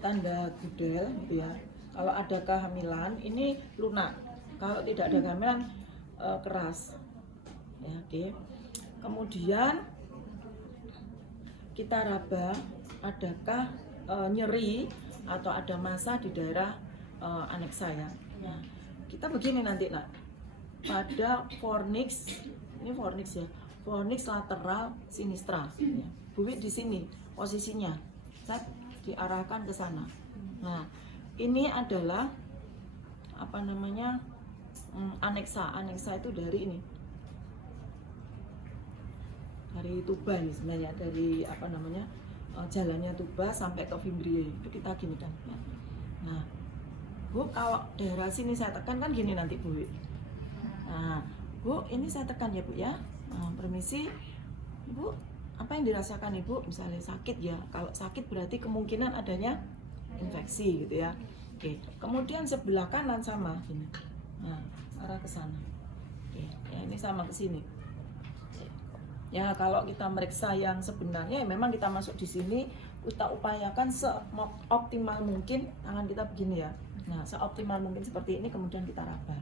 tanda gudel gitu ya. Kalau ada kehamilan ini lunak, kalau tidak ada kehamilan keras ya. Oke. Kemudian kita raba, adakah nyeri atau ada massa di daerah aneksa ya. Nah, kita begini nanti nak, pada fornix, ini fornix ya, fornix lateral sinistra ya. Buwi di sini posisinya, saya diarahkan ke sana. Nah, ini adalah apa namanya, aneksa. Aneksa itu dari ini, dari tuba ini sebenarnya, dari apa namanya, jalannya tuba sampai ke fimbriae itu kita gini kan. Nah, Bu, kalau daerah sini saya tekan kan gini nanti Bu. Nah, Bu, ini saya tekan ya Bu ya. Nah, permisi, Ibu, apa yang dirasakan Ibu? Misalnya sakit ya. Kalau sakit berarti kemungkinan adanya infeksi gitu ya. Oke. Kemudian sebelah kanan sama gini. Nah, arah ke sana. Oke. Ya, ini sama ke sini. Ya, kalau kita meriksa yang sebenarnya, ya memang kita masuk di sini, kita upayakan seoptimal mungkin tangan kita begini ya. Nah, seoptimal mungkin seperti ini, kemudian kita raba.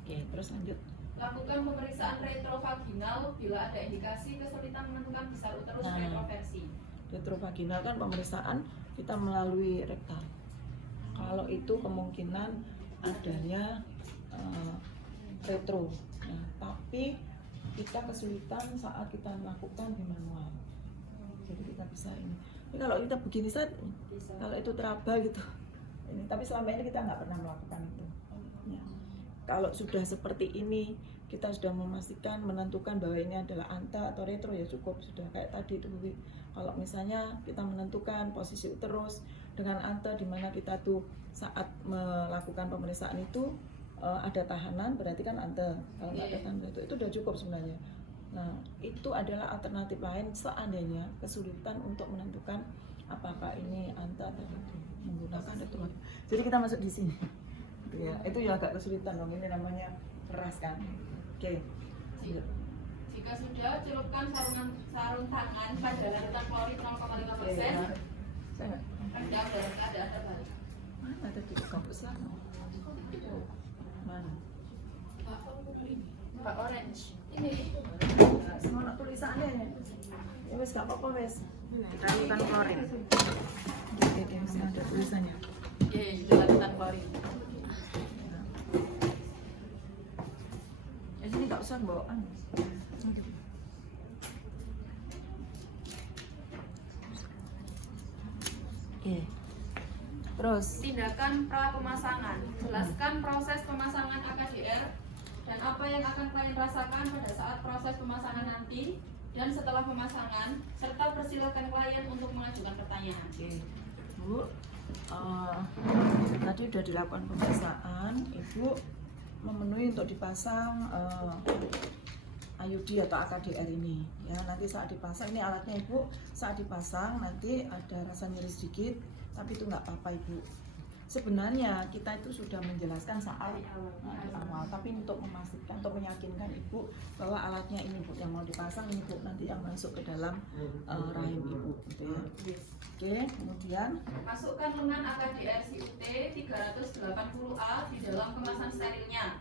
Oke, terus lanjut. Lakukan pemeriksaan retrovaginal bila ada indikasi kesulitan menentukan besar uterus retroversi. Retrovaginal kan pemeriksaan kita melalui rektal. Kalau itu kemungkinan adanya retro. Nah, tapi kita kesulitan saat kita melakukan di manual. Jadi kita bisa ini. Tapi kalau kita begini saat, kalau itu teraba gitu. Ini, tapi selama ini kita nggak pernah melakukan itu. Ya. Kalau sudah seperti ini, kita sudah memastikan, menentukan bahwa ini adalah anta atau retro ya cukup sudah kayak tadi itu. Kalau misalnya kita menentukan posisi uterus dengan anta, di mana kita tuh saat melakukan pemeriksaan itu ada tahanan, berarti kan ante. Kalau nggak ada tahanan itu udah cukup sebenarnya. Nah, itu adalah alternatif lain seandainya kesulitan untuk menentukan apakah ini anta atau retro menggunakan retro. Jadi kita masuk di sini. Ya, itu ya agak kesulitan dong, ini namanya keras kan. Oke. Jika sudah, celupkan sarung tangan pada larutan klorin 0,5%. Saya Ada balik. mana tadi kampus sana? Mana? Pak Orange. Ini. Semua tulisannya. Ya wes gak apa-apa wes. Larutan klorin. Oke, ada tulisannya. Iya, larutan klorin. Jadi nggak usah bawaan. Oke. Terus Tindakan pra pemasangan. Jelaskan proses pemasangan AKDR dan apa yang akan klien rasakan pada saat proses pemasangan nanti dan setelah pemasangan, serta persilakan klien untuk mengajukan pertanyaan. oke. Bu, tadi sudah dilakukan pemeriksaan, Ibu memenuhi untuk dipasang IUD atau AKDR ini ya. Nanti saat dipasang, ini alatnya Ibu, saat dipasang nanti ada rasa nyeri sedikit, tapi itu nggak apa-apa Ibu. Sebenarnya kita itu sudah menjelaskan saat awal, tapi untuk memastikan, untuk meyakinkan Ibu bahwa alatnya ini Bu yang mau dipasang, ini Bu nanti yang masuk ke dalam rahim Ibu gitu ya. Oke, kemudian Masukkan lengan AKDR CUT 380A di dalam kemasan sterilnya.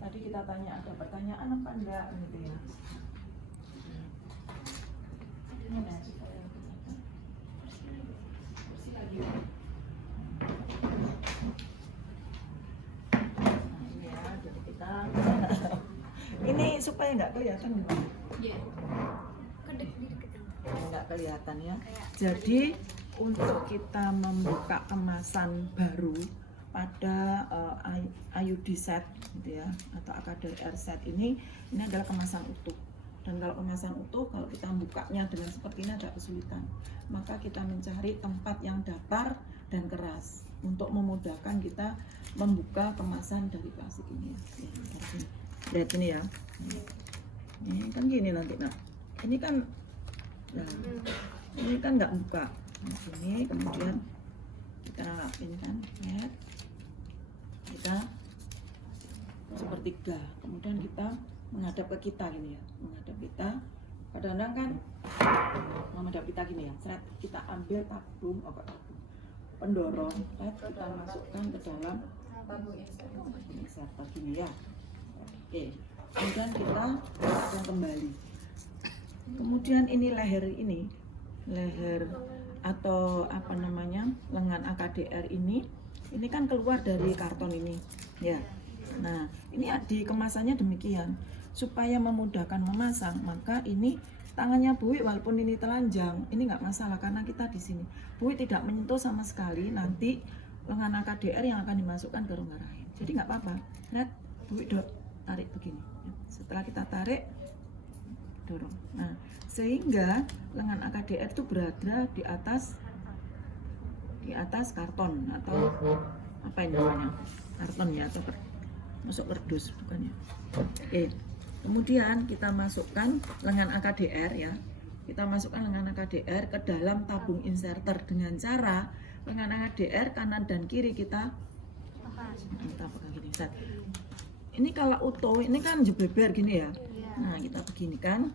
tadi kita tanya ada pertanyaan apa enggak gitu ya. Mana kita yang tanyakan? Kursi lagi. Nah, ini ya, jadi kita ini supaya nggak kelihatan gimana? Iya. Nggak kelihatan ya. Jadi untuk kita membuka kemasan baru pada IUD set gitu ya, atau AKDR set ini adalah kemasan utuh. Dan kalau kemasan utuh, kalau kita bukanya dengan seperti ini agak kesulitan, maka kita mencari tempat yang datar dan keras untuk memudahkan kita membuka kemasan dari plastik ini ya. Lihat ini ya, ini kan gini nanti nak, ini kan, nah, ini kan nggak buka. Nah, sini kemudian kita rapin kan, lihat, kita sepertiga, kemudian kita menghadap ke kita gini ya, menghadap kita. Kadang-kadang kan menghadap kita gini ya, seret, kita ambil tabung, pendorong, kita masukkan ke dalam tabung inserter. inserter gini ya. Oke, kemudian kita masukkan kembali. Kemudian ini leher atau apa namanya, lengan AKDR ini kan keluar dari karton ini ya. Nah, ini di kemasannya demikian. Supaya memudahkan memasang, maka ini tangannya Bu Wi walaupun ini telanjang, ini nggak masalah karena kita di sini. Bu Wi tidak menyentuh sama sekali nanti lengan AKDR yang akan dimasukkan ke rongga rahim. Jadi nggak apa-apa. Lihat, Bu Wi tarik begini. Setelah kita tarik, dorong. Nah, sehingga lengan AKDR itu berada di atas karton atau apa ini namanya, karton ya, atau masuk kardus bukannya. Oke. Kemudian kita masukkan lengan AKDR ya. Kita masukkan lengan AKDR ke dalam tabung inserter dengan cara lengan AKDR kanan dan kiri kita pegang gini. Ini kalau utuh ini kan jebeber gini ya. Nah, kita beginikan.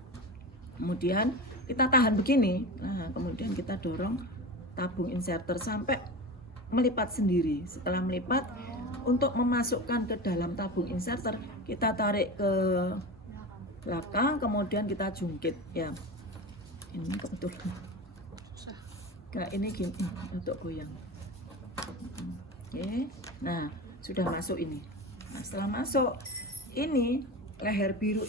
Kemudian kita tahan begini. Nah, kemudian kita dorong tabung inserter sampai melipat sendiri. Setelah melipat, untuk memasukkan ke dalam tabung inserter, kita tarik ke belakang, kemudian kita jungkit ya. Ini kebetulan kayak ini gini untuk goyang. Oke, nah sudah masuk ini. Nah, setelah masuk ini leher biru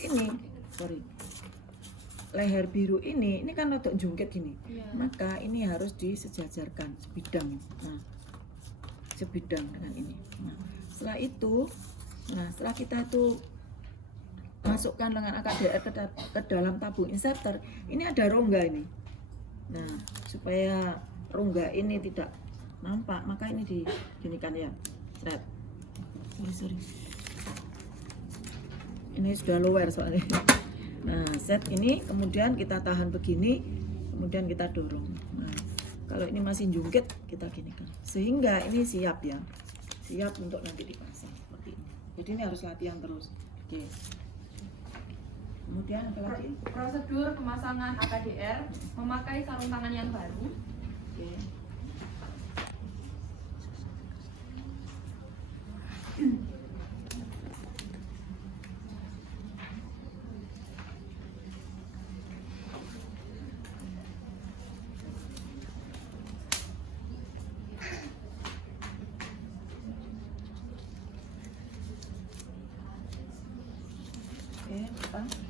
ini kan untuk jungkit gini. Maka ini harus disejajarkan sebidang. Nah, sebidang dengan ini. Nah, setelah itu, setelah kita itu masukkan lengan AKDR ke dalam tabung inserter, ini ada rongga ini. Nah, supaya rongga ini tidak nampak, maka ini diginikan ya. Seret. Sorry. Ini sudah lower soalnya. Nah, set ini kemudian kita tahan begini, kemudian kita dorong. Nah, kalau ini masih jungkit, kita ginikan. Sehingga ini siap ya. Siap untuk nanti dipasang seperti ini. Jadi ini harus latihan terus. Oke. Kemudian apa lagi? Prosedur pemasangan AKDR memakai sarung tangan yang baru. Oke.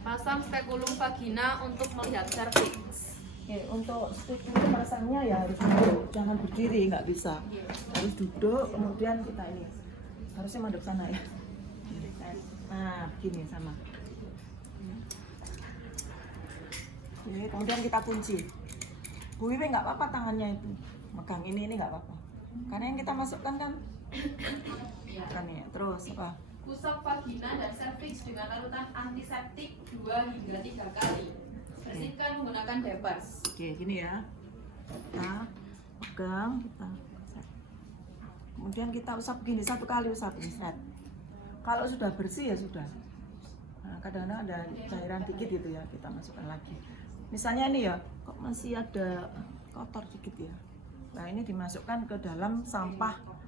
Pasang spekulum vagina untuk melihat serviks. Oke, untuk stick itu masangnya ya harus duduk, jangan berdiri, nggak bisa. Harus duduk, kemudian kita ini harusnya madep sana ya. Nah, begini sama. Oke, kemudian kita kunci. Bu Wiwi nggak apa-apa tangannya itu, megang ini nggak apa-apa. Karena yang kita masukkan kan, kan ya. Terus apa? Usap vagina dan serviks dengan larutan antiseptik 2 hingga 3 kali. Bersihkan menggunakan Depers. Oke, gini ya. Kita pegang, kita set. Kemudian kita usap begini, 1 kali usap ini set. Kalau sudah bersih ya sudah. Nah, kadang-kadang ada cairan dikit gitu ya, kita masukkan lagi. Misalnya ini ya, kok masih ada kotor dikit ya. Nah, ini dimasukkan ke dalam sampah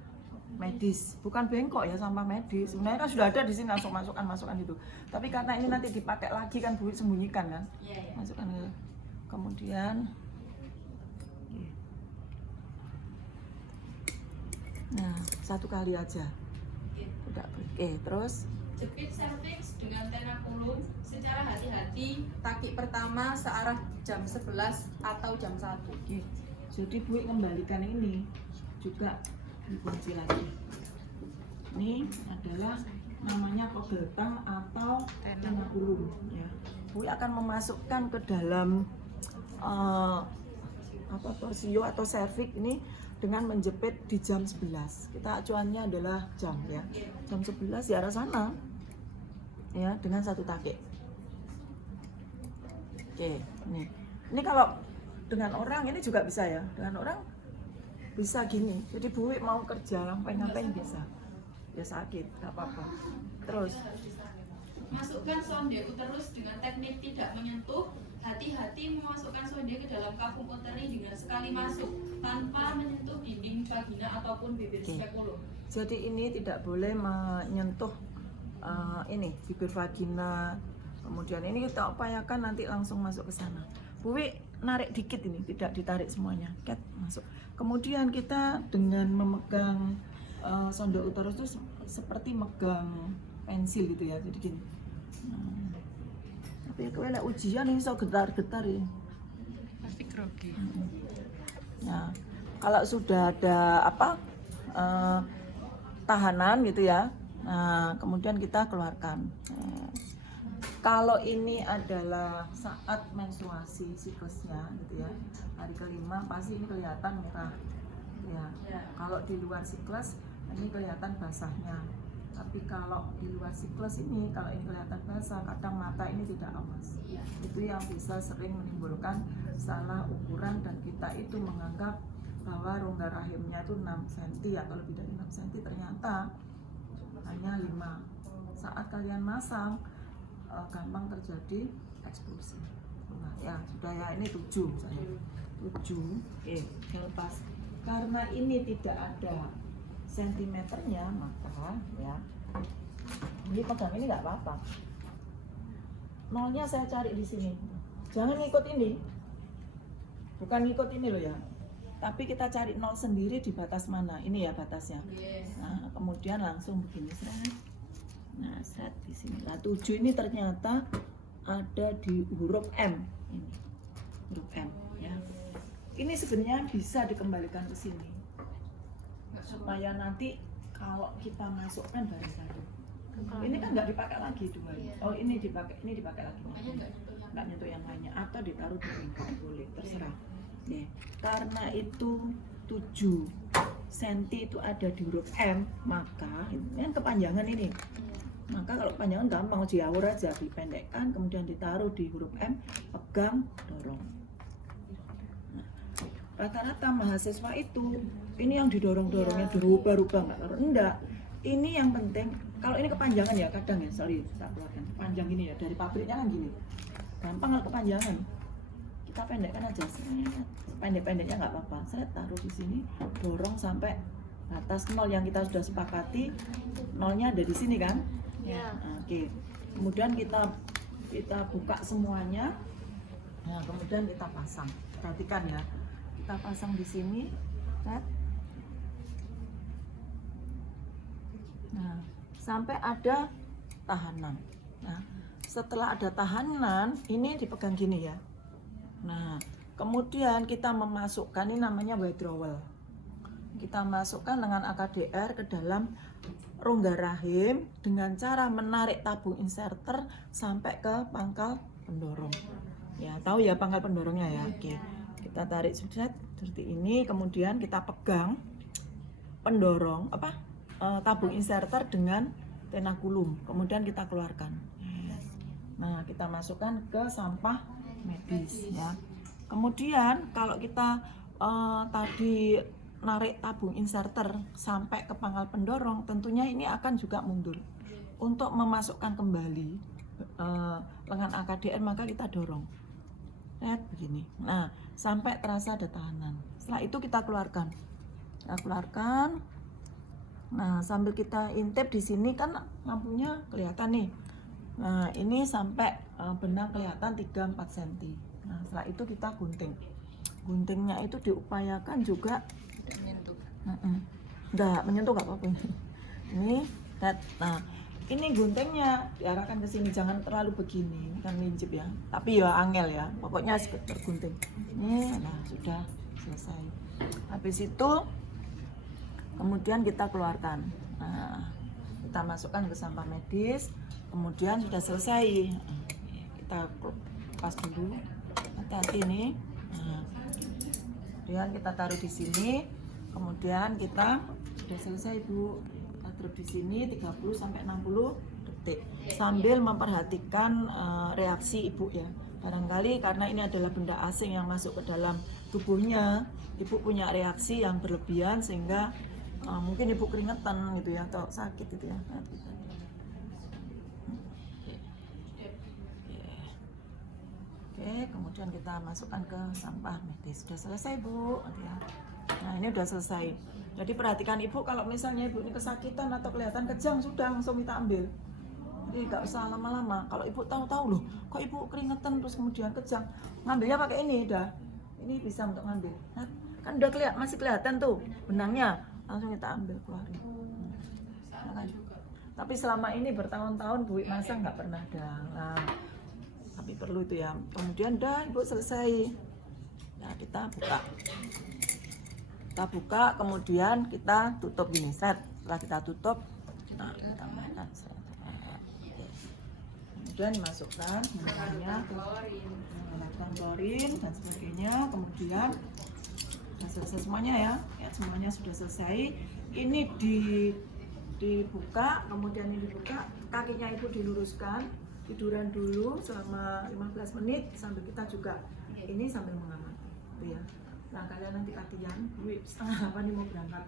medis, bukan bengkok ya, sampah medis. Sebenarnya kan sudah ada di sini, langsung masukkan itu. Tapi karena ini nanti dipakai lagi kan, Bu, sembunyikan kan, masukkan ke, kemudian, nah 1 kali aja, tidak. Terus Jepit serviks dengan tenakulum secara hati-hati. Taki pertama searah jam 11 atau jam 1. Oke. Jadi Bu kembalikan ini juga dikunci lagi. Ini adalah namanya kogeltang atau tenakulum ya. Bu akan memasukkan ke dalam torsio atau serviks ini dengan menjepit di jam 11. Kita acuannya adalah jam ya. Jam 11 di arah sana. Ya, dengan 1 takik. Oke, nih. Ini kalau dengan orang ini juga bisa ya. Dengan orang bisa gini. Jadi Bu mau kerja ngapain bisa. Ya sakit, nggak apa-apa. Terus masukkan sonde uterus dengan teknik tidak menyentuh. Hati-hati memasukkan sonde ke dalam kafum uteri dengan sekali masuk. tanpa menyentuh dinding vagina ataupun bibir Oke. spekulum. Jadi ini tidak boleh menyentuh ini bibir vagina. Kemudian ini kita upayakan nanti langsung masuk ke sana. Bu Wi, narik dikit ini, tidak ditarik semuanya. Cat masuk. Kemudian kita dengan memegang sondok uterus itu seperti megang pensil gitu ya. Jadi gini. Tapi kalau ada ujian ini so getar-getar ya. Pasti grogi. Nah, kalau sudah ada tahanan gitu ya, nah kemudian kita keluarkan. Kalau ini adalah saat menstruasi siklusnya gitu ya, hari kelima pasti ini kelihatan merah ya. Kalau di luar siklus ini kelihatan basahnya. Tapi kalau di luar siklus ini, kalau ini kelihatan basah, kadang mata ini tidak awas. Itu yang bisa sering menimbulkan salah ukuran dan kita itu menganggap bahwa rongga rahimnya itu 6 cm atau lebih dari 6 cm, ternyata hanya 5. Saat kalian masang gampang terjadi eksplosi. Nah, ya sudah ya, ini 7 saya. 7. Oke, lepas. Karena ini tidak ada sentimeternya, maka ya ini pegang ini nggak apa-apa. Nolnya saya cari di sini. Jangan ngikut ini. Bukan ngikut ini loh ya. Tapi kita cari nol sendiri di batas mana. Ini ya batasnya. Nah, kemudian langsung begini seret. Nah, seret di sini. Nah, 7 ini ternyata ada di huruf M. Ini. Huruf M ya. Ini sebenarnya bisa dikembalikan ke sini. Supaya nanti kalau kita masukkan bareng satu. Ini kan nggak dipakai lagi dua. Oh, ini dipakai lagi. Nggak nyentuh yang lainnya atau ditaruh di sini boleh, terserah. Nih, karena itu 7 cm itu ada di huruf M, maka ini kan kepanjangan ini. Maka kalau kepanjangan gampang diawur aja, dipendekkan kemudian ditaruh di huruf M, pegang, dorong. Rata-rata mahasiswa itu ini yang didorong-dorongnya dirubah-rubah enggak. Ini yang penting, kalau ini kepanjangan ya kadang ya, sorry tak keluarkan. Panjang ini ya, dari pabriknya kan gini. Gampang kalau kepanjangan. Kita pendekkan aja, pendek-pendeknya nggak apa-apa. Saya taruh di sini, dorong sampai atas 0 yang kita sudah sepakati. Nolnya ada di sini kan? Ya. Oke. Kemudian kita buka semuanya. Nah, kemudian kita pasang. Perhatikan ya. Kita pasang di sini, lihat. Nah, sampai ada tahanan. Nah, setelah ada tahanan, ini dipegang gini ya. Nah, kemudian kita memasukkan, ini namanya withdrawal. Kita masukkan dengan AKDR ke dalam rongga rahim dengan cara menarik tabung inserter sampai ke pangkal pendorong. Ya, tahu ya pangkal pendorongnya ya. Oke. Kita tarik seperti ini, kemudian kita pegang pendorong tabung inserter dengan tenakulum, kemudian kita keluarkan. Nah, kita masukkan ke sampah medis ya. Kemudian kalau kita tadi narik tabung inserter sampai ke pangkal pendorong, tentunya ini akan juga mundur. Untuk memasukkan kembali lengan AKDR, maka kita dorong. Lihat begini. Nah, sampai terasa ada tahanan. Setelah itu kita keluarkan. Kita keluarkan. Nah, sambil kita intip di sini kan lampunya kelihatan nih. Nah, ini sampai benang kelihatan 3-4 cm. Nah, setelah itu kita gunting. Guntingnya itu diupayakan juga Menyentuh. enggak menyentuh, enggak apa-apa. Ini, nah, ini guntingnya diarahkan ke sini, jangan terlalu begini, kan lincip ya. Tapi ya angel ya, pokoknya sekedar gunting. Ini, nah sudah selesai. Habis itu, kemudian kita keluarkan. Nah, kita masukkan ke sampah medis. Kemudian sudah selesai. Kita lepas dulu. Hati-hati nih. Nah, kemudian kita taruh di sini. Kemudian kita sudah selesai, Bu. Taruh di sini 30-60 detik sambil memperhatikan reaksi ibu ya. Barangkali karena ini adalah benda asing yang masuk ke dalam tubuhnya, ibu punya reaksi yang berlebihan sehingga mungkin ibu keringetan gitu ya atau sakit gitu ya. Oke, kemudian kita masukkan ke sampah medis. Sudah selesai, Bu. Ya. Nah ini udah selesai. Jadi perhatikan ibu, kalau misalnya ibu ini kesakitan atau kelihatan kejang, sudah langsung kita ambil. Jadi nggak usah lama-lama. Kalau ibu tahu-tahu loh, kok ibu keringetan terus kemudian kejang, ngambilnya pakai ini udah. Ini bisa untuk ngambil. Nah, kan udah masih kelihatan tuh benangnya, langsung kita ambil keluarin. Nah, kan. Tapi selama ini bertahun-tahun Bu masa nggak pernah dalam. Tapi perlu itu ya. Kemudian dah ibu selesai. Nah kita buka. Kita buka, kemudian kita tutup gini. Setelah kita tutup, nah kita makan. Kemudian dimasukkan benangnya, tamborin dan sebagainya. Kemudian sudah selesai semuanya ya. Ya semuanya sudah selesai. Ini dibuka, kemudian ini dibuka, kakinya ibu diluruskan, tiduran dulu selama 15 menit sambil kita juga ini sambil mengamati, gitu ya. Nah kalian nanti latihan, Bu setengah 8 ini mau berangkat.